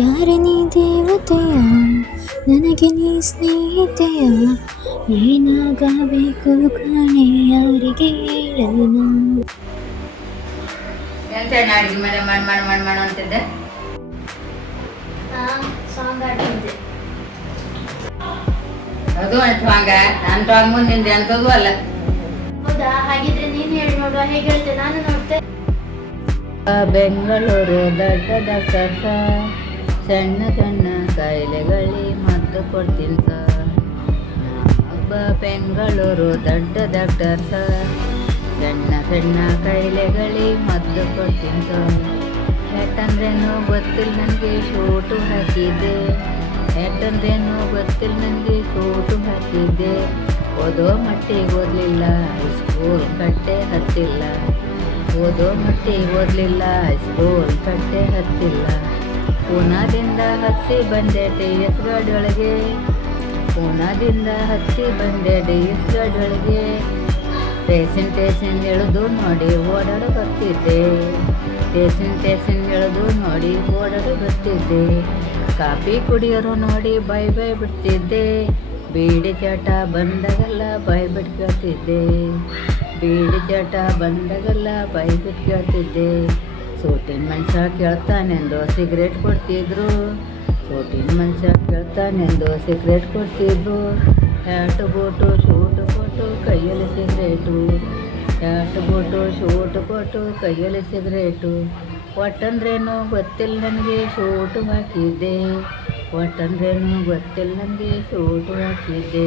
ಯಾರ ನೀ ದೇವತೆಯ ನನಗೆ ನೀ ಸ್ನೇಹಿತೆಯ ಏನಾಗಬೇಕು ಕಾಣೆ ಯಾರಿಗೆ ಹೇಳೋಣ? ಎಂತ ಅಡಿಗೆ ಮನೆ ಮಾಡ್ ಮಾಡ್ ಮಾಡ್ ಮಾಡು ಅಂತಿದ್ದೆ? ಅದು ಅಂತ ಹಂಗ ನನ್ನ ಟಾಗ್ ಮುಂದಿಂದೆ ಅಂತದ್ದು ಅಲ್ಲ. ಹೌದಾ? ಹಾಗಿದ್ರೆ ನೀನು ಹೇಳಿ ನೋಡುವ ಹೇಗೆ ಹೇಳ್ತೆ? ನಾನು ನೋಡ್ತೆ. ಬೆಂಗಳೂರು ದೊಡ್ಡ ಡಾಕ್ಟರ್ ಸಣ್ಣ ಸಣ್ಣ ಕಾಯಿಲೆಗಳಿ ಮದ್ದು ಕೊಡ್ತೀನಿ ಸರ್. ಒಬ್ಬ ಬೆಂಗಳೂರು ದೊಡ್ಡ ಡಾಕ್ಟರ್ ಸರ್. ಸಣ್ಣ ಸಣ್ಣ ಕಾಯಿಲೆಗಳಿ ಮದ್ದು ಕೊಡ್ತೀನಿ ಸರ್. ಯಾಕಂದ್ರೇನು ಗೊತ್ತಿಲ್ಲ ನನಗೆ ಶೂಟು ಹಾಕಿದ್ದೆ. ಯಾಕಂದ್ರೇನು ಗೊತ್ತಿಲ್ಲ ನನಗೆ ಶೂಟು ಹಾಕಿದ್ದೆ. ಓದೋ ಮಟ್ಟಿಗೆ ಓದಲಿಲ್ಲ ಸ್ಕೂಲ್ ಕಟ್ಟೆ ಹತ್ತಿಲ್ಲ. ಓದೋ ಮಟ್ಟಿಗೆ ಓದಲಿಲ್ಲ ಸ್ಕೂಲ್ ಕಟ್ಟೆ ಹತ್ತಿಲ್ಲ. ಪೂನಾದಿಂದ ಹತ್ತಿ ಬಂದೆ ಡಿ ಎಸ್ ಗಾಡಿಯೊಳಗೆ ಪೂನಾದಿಂದ ಹತ್ತಿ ಬಂದೆ ಡಿ ಎಸ್ ಗಾಡಿಯೊಳಗೆ ಟೇಷನ್ ಟೇಷನ್ ಎಳೆದು ನೋಡಿ ಓಡಾಡು ಬರ್ತಿದ್ದೆ ಟೇಷನ್ ಟೇಷನ್ ಎಳೆದು ನೋಡಿ ಓಡಾಡು ಬರ್ತಿದ್ದೆ ಕಾಫಿ ಕುಡಿಯೋರು ನೋಡಿ ಬೈ ಬೈ ಬಿಡ್ತಿದ್ದೆ. ಬೀಡಿ ಚಾಟ ಬಂದಾಗೆಲ್ಲ ಬೈ ಬಿಟ್ಕೊಳ್ತಿದ್ದೆ ಬೀಡಿ ಚಾಟ ಬಂದಾಗೆಲ್ಲ ಬೈ ಬಿಟ್ಕೊಳ್ತಿದ್ದೆ ಸೂಟಿನ ಮನುಷ್ಯ ಕೇಳ್ತಾನೆಂದು ಸಿಗರೇಟ್ ಕೊಡ್ತಿದ್ರು, ಸೋಟಿನ ಮನುಷ್ಯ ಕೇಳ್ತಾನೆಂದು ಸಿಗರೇಟ್ ಕೊಡ್ತಿದ್ರು. ಹ್ಯಾಟು ಬೋಟು ಶೂಟ್ ಕೊಟ್ಟು ಕೈಯಲ್ಲಿ ಸಿಗರೇಟು. ಹ್ಯಾಟು ಬೋಟು ಶೂಟ್ ಕೊಟ್ಟು ಕೈಯಲ್ಲಿ ಸಿಗರೇಟು. ಒಟ್ಟಂದ್ರೇನು ಗೊತ್ತಿಲ್ಲ ನನಗೆ ಶೂಟು ಹಾಕಿದ್ದೆ. ಒಟ್ಟಂದ್ರೇನು ಗೊತ್ತಿಲ್ಲ ನನಗೆ ಶೂಟು ಹಾಕಿದ್ದೆ.